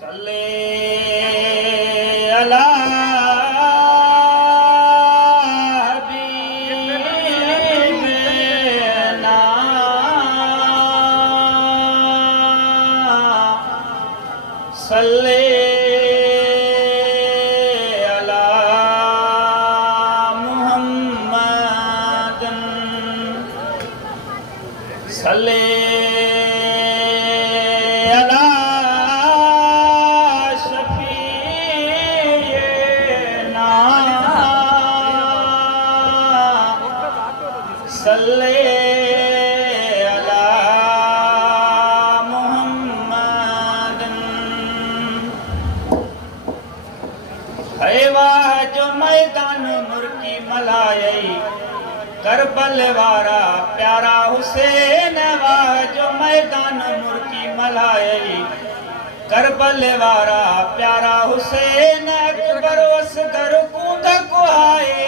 सल्ले अला हबीबना सल्ले अला मुहम्मदन सल्ले सल्ले अला मुहम्मदन। है वाह जो मैदान मुर्की मलायई करबल वारा प्यारा हुसैन। वाह जो मैदान मुर्की मलायई करबल वारा प्यारा हुसैन। अकबर असगर कूद को आए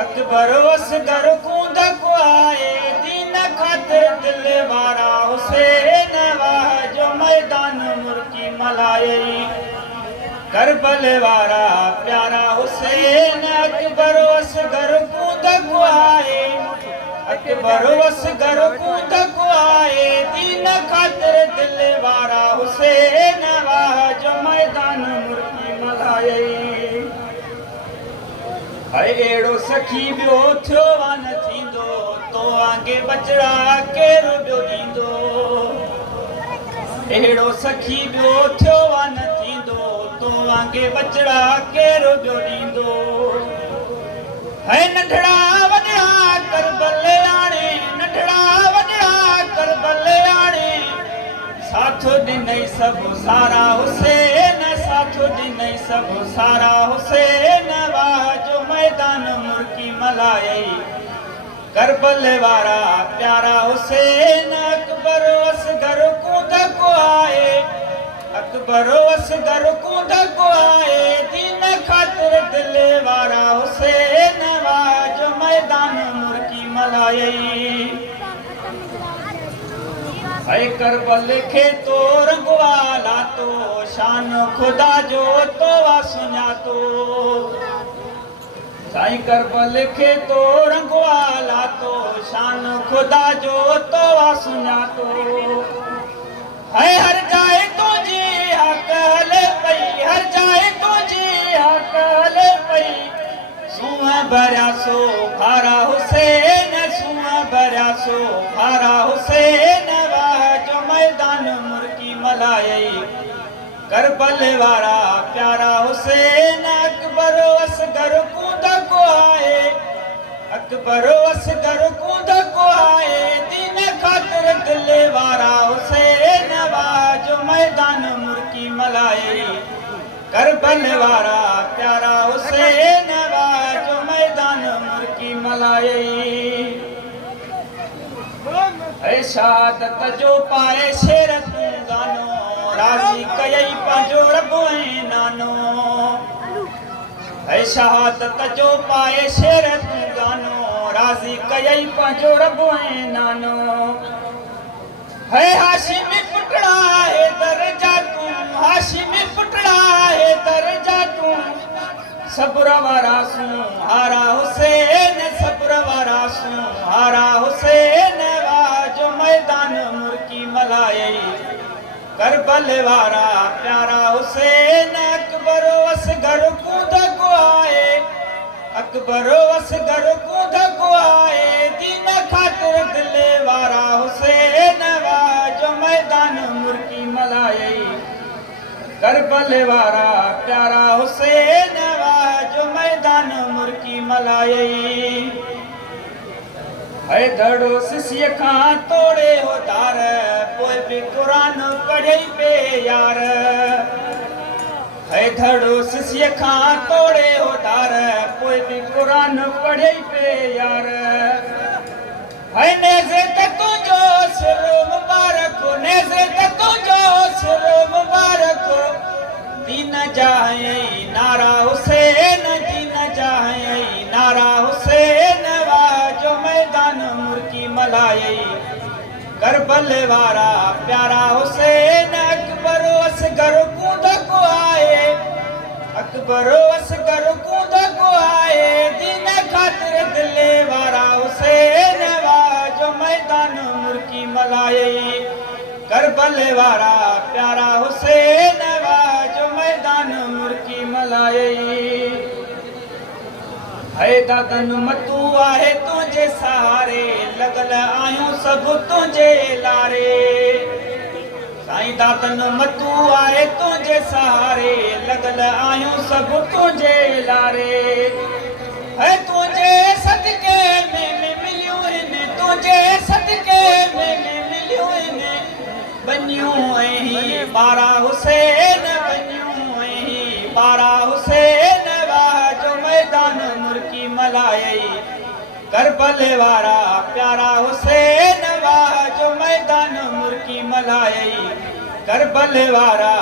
अकबर असगर कूद को आए दीन खातिर दिल वारा हुसैन। वाह जो मैदान मुर्की मलायई करबल वारा प्यारा हुसैन। अकबर असगर कूद को आए अकबर असगर कूद को आए दीन खातिर दिल वारा हुसैन। वाह जो मैदान मुर्की मलायई है एड़ो सखी बियो थियो वन थींदो तो आगे बचड़ा केरु बियो दींदो। एड़ो सखी बियो थियो वन थींदो तो आगे बचड़ा केरु बियो दींदो। है नंढड़ा वॾड़ा करबल आणे नंढड़ा वॾड़ा करबल आणे साथो ॾिनई सभु सारा हुसैन साथो ॾिनई सभु सारा हुसैन। वाह जो मैदान मुर्की मलायई करबल वारा प्यारा हुसैन। अकबर असगर कूद को आए अकबर असगर कूद को आए दीन खातिर दिल वारा हुसैन। वाह जो मैदान मुर्की मलायई है करबल खे तो रंगवाला तो शान खुदा जो तो वा सुञातो। साईं करबल खे तो रंगवाला तो शान खुदा जो तो वा सुञातो। है हर जाए तुझी हकल पई हर जाए तुझी हकल पई सूंह भरिया सो भारा हुसैन सूंह भरिया सो भारा हुसैन। वाह जो मैदान मुर्की मलायई करबल वारा प्यारा हुसैन। अकबर असगर कूद को आए अकबर असगर कूद को आए दीन खातिर दिल वारा हुसैन। वाह जो मैदान मुर्की मलायई करबल वारा प्यारा हुसैन। वाह जो मैदान मुर्की मलायई है शहादत जो पाए शेर तू गानो राज़ी कयई पंहिंजो रब ऐं नानो। है शहादत जो पाए शेर तू गानो राज़ी कयई पंहिंजो रब ऐं नानो। है हाशिमी पुटड़ा है दरजा तू हाशिमी पुटड़ा है दरजा तू सब्र वारा सू हारा हुसैन सब्र वारा सू हारा हुसैन। वाह जो मैदान मुर्की मलायई करबल वारा प्यारा हुसैन। अकबर असगर कूद को आए अकबर असगर कूद को आए दीन खातिर दिल वारा हुसैन। वाह जो मैदान मुर्की मलायई करबल वारा प्यारा हुसैन। वाह जो मैदान मुर्की मलायई है धड़ो सिसिय खां तोड़े हो तार पोइ बि क़ुरान पढ़ई पे यार। है धड़ो सिसिय खां तोड़े हो तार पोइ बि क़ुरान पढ़ई पे यार। है नेज़े त तुंहिंजो सिर मुबारक नेज़े त तुंहिंजो सिर मुबारक दीन जाहई नारा हुसैन दीन जाहई नारा हुसैन। वाह जो मैदान मुर्की मलायई करबल वारा प्यारा हुसैन। अकबर असगर कूद परवस कर कूद को आए दिन खातिर दिले वारा हुसैन जो मैदान मुर्की मलाए करबले वारा प्यारा हुसैन जो मैदान मुर्की मलाए है दादन मतू आहे तुझे सहारे लगल आयूं सब तुझे लारे साईं दादन मतू आहे तुझे सहारे लगल आयूं सब तुझे लारे है तुझे सदके में मिलियूं आहिनि तुझे सदके में मिलियूं आहिनि बनियूं ऐं बारा हुसैन बनियूं ऐं बारा हुसैन वाह जो मैदान मुर्की मलाए करबले वारा प्यारा हुसैन वाह जो मैदान मुर्की मलाए करबले वारा